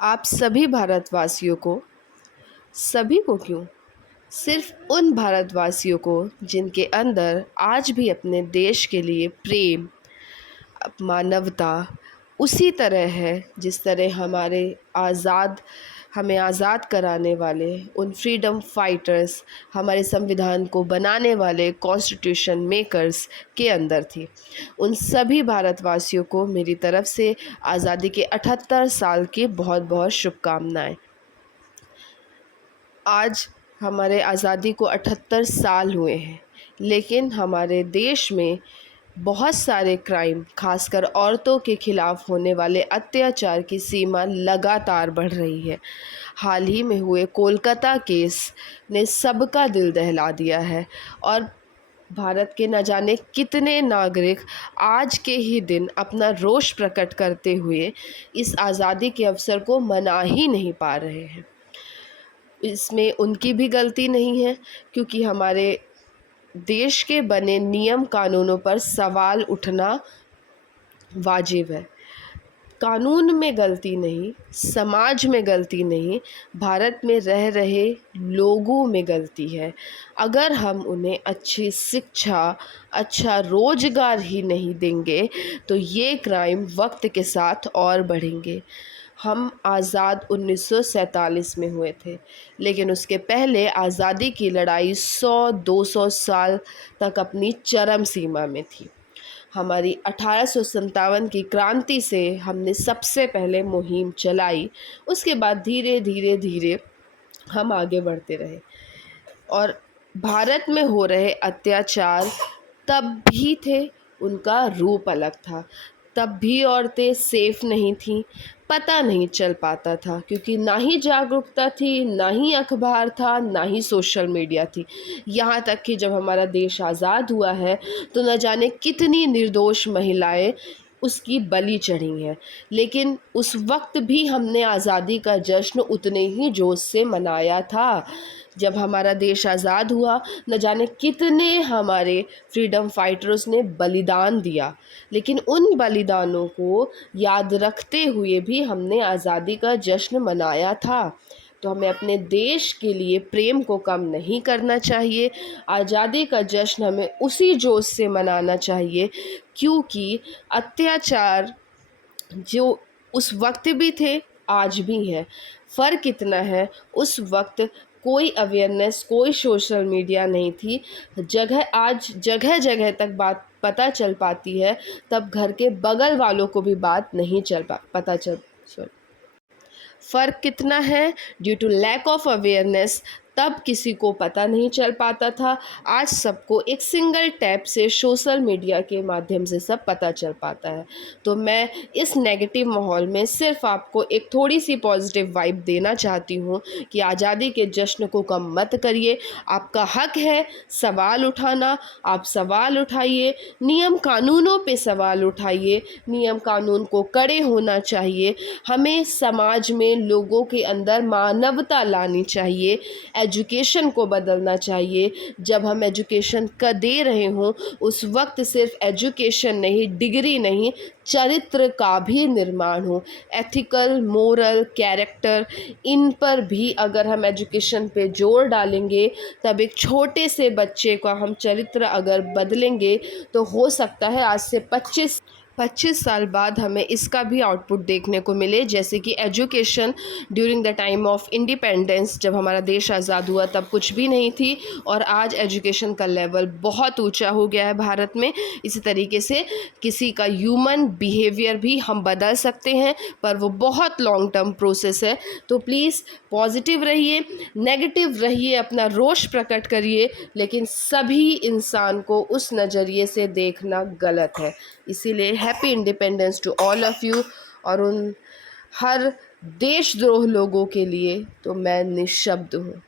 आप सभी भारतवासियों को, सभी को क्यों, सिर्फ उन भारतवासियों को जिनके अंदर आज भी अपने देश के लिए प्रेम, मानवता उसी तरह है जिस तरह हमें आज़ाद कराने वाले उन फ्रीडम फाइटर्स, हमारे संविधान को बनाने वाले कॉन्स्टिट्यूशन मेकर्स के अंदर थी। उन सभी भारतवासियों को मेरी तरफ से आज़ादी के 78 साल की बहुत बहुत शुभकामनाएं। आज हमारे आज़ादी को 78 साल हुए हैं, लेकिन हमारे देश में बहुत सारे क्राइम, खासकर औरतों के खिलाफ़ होने वाले अत्याचार की सीमा लगातार बढ़ रही है। हाल ही में हुए कोलकाता केस ने सबका दिल दहला दिया है और भारत के न जाने कितने नागरिक आज के ही दिन अपना रोष प्रकट करते हुए इस आज़ादी के अवसर को मना ही नहीं पा रहे हैं। इसमें उनकी भी गलती नहीं है, क्योंकि हमारे देश के बने नियम कानूनों पर सवाल उठना वाजिब है। कानून में गलती नहीं, समाज में गलती नहीं, भारत में रह रहे लोगों में गलती है। अगर हम उन्हें अच्छी शिक्षा, अच्छा रोजगार ही नहीं देंगे तो ये क्राइम वक्त के साथ और बढ़ेंगे। हम आज़ाद 1947 में हुए थे, लेकिन उसके पहले आज़ादी की लड़ाई 100-200 साल तक अपनी चरम सीमा में थी। हमारी 1857 की क्रांति से हमने सबसे पहले मुहिम चलाई, उसके बाद धीरे धीरे धीरे हम आगे बढ़ते रहे। और भारत में हो रहे अत्याचार तब भी थे, उनका रूप अलग था। तब भी औरतें सेफ नहीं थीं, पता नहीं चल पाता था, क्योंकि ना ही जागरूकता थी, ना ही अखबार था, ना ही सोशल मीडिया थी। यहाँ तक कि जब हमारा देश आज़ाद हुआ है तो न जाने कितनी निर्दोष महिलाएं उसकी बलि चढ़ी हैं। लेकिन उस वक्त भी हमने आज़ादी का जश्न उतने ही जोश से मनाया था। जब हमारा देश आज़ाद हुआ, न जाने कितने हमारे फ्रीडम फाइटर्स ने बलिदान दिया, लेकिन उन बलिदानों को याद रखते हुए भी हमने आज़ादी का जश्न मनाया था। तो हमें अपने देश के लिए प्रेम को कम नहीं करना चाहिए। आज़ादी का जश्न हमें उसी जोश से मनाना चाहिए, क्योंकि अत्याचार जो उस वक्त भी थे आज भी है। फ़र्क इतना है, उस वक्त कोई अवेयरनेस, कोई सोशल मीडिया नहीं थी। आज जगह जगह तक बात पता चल पाती है, तब घर के बगल वालों को भी बात नहीं पता चल। फ़र्क कितना है, due to lack of awareness तब किसी को पता नहीं चल पाता था। आज सबको एक सिंगल टैप से सोशल मीडिया के माध्यम से सब पता चल पाता है। तो मैं इस नेगेटिव माहौल में सिर्फ आपको एक थोड़ी सी पॉजिटिव वाइब देना चाहती हूँ कि आज़ादी के जश्न को कम मत करिए। आपका हक है सवाल उठाना, आप सवाल उठाइए, नियम कानूनों पे सवाल उठाइए, नियम कानून को कड़े होना चाहिए। हमें समाज में लोगों के अंदर मानवता लानी चाहिए, एजुकेशन को बदलना चाहिए। जब हम एजुकेशन का दे रहे हों उस वक्त सिर्फ एजुकेशन नहीं, डिग्री नहीं, चरित्र का भी निर्माण हो। एथिकल, मोरल, कैरेक्टर, इन पर भी अगर हम एजुकेशन पे जोर डालेंगे, तब एक छोटे से बच्चे का हम चरित्र अगर बदलेंगे तो हो सकता है आज से 25 साल बाद हमें इसका भी आउटपुट देखने को मिले। जैसे कि education during the time of independence, जब हमारा देश आज़ाद हुआ तब कुछ भी नहीं थी, और आज एजुकेशन का लेवल बहुत ऊंचा हो गया है भारत में। इसी तरीके से किसी का ह्यूमन बिहेवियर भी हम बदल सकते हैं, पर वो बहुत लॉन्ग टर्म प्रोसेस है। तो प्लीज़ पॉजिटिव रहिए, नेगेटिव रहिए, अपना रोष प्रकट करिए, लेकिन सभी इंसान को उस नज़रिए से देखना गलत है। इसीलिए happy independence to all of you. और उन हर देशद्रोह लोगों के लिए तो मैं निशब्द हूँ।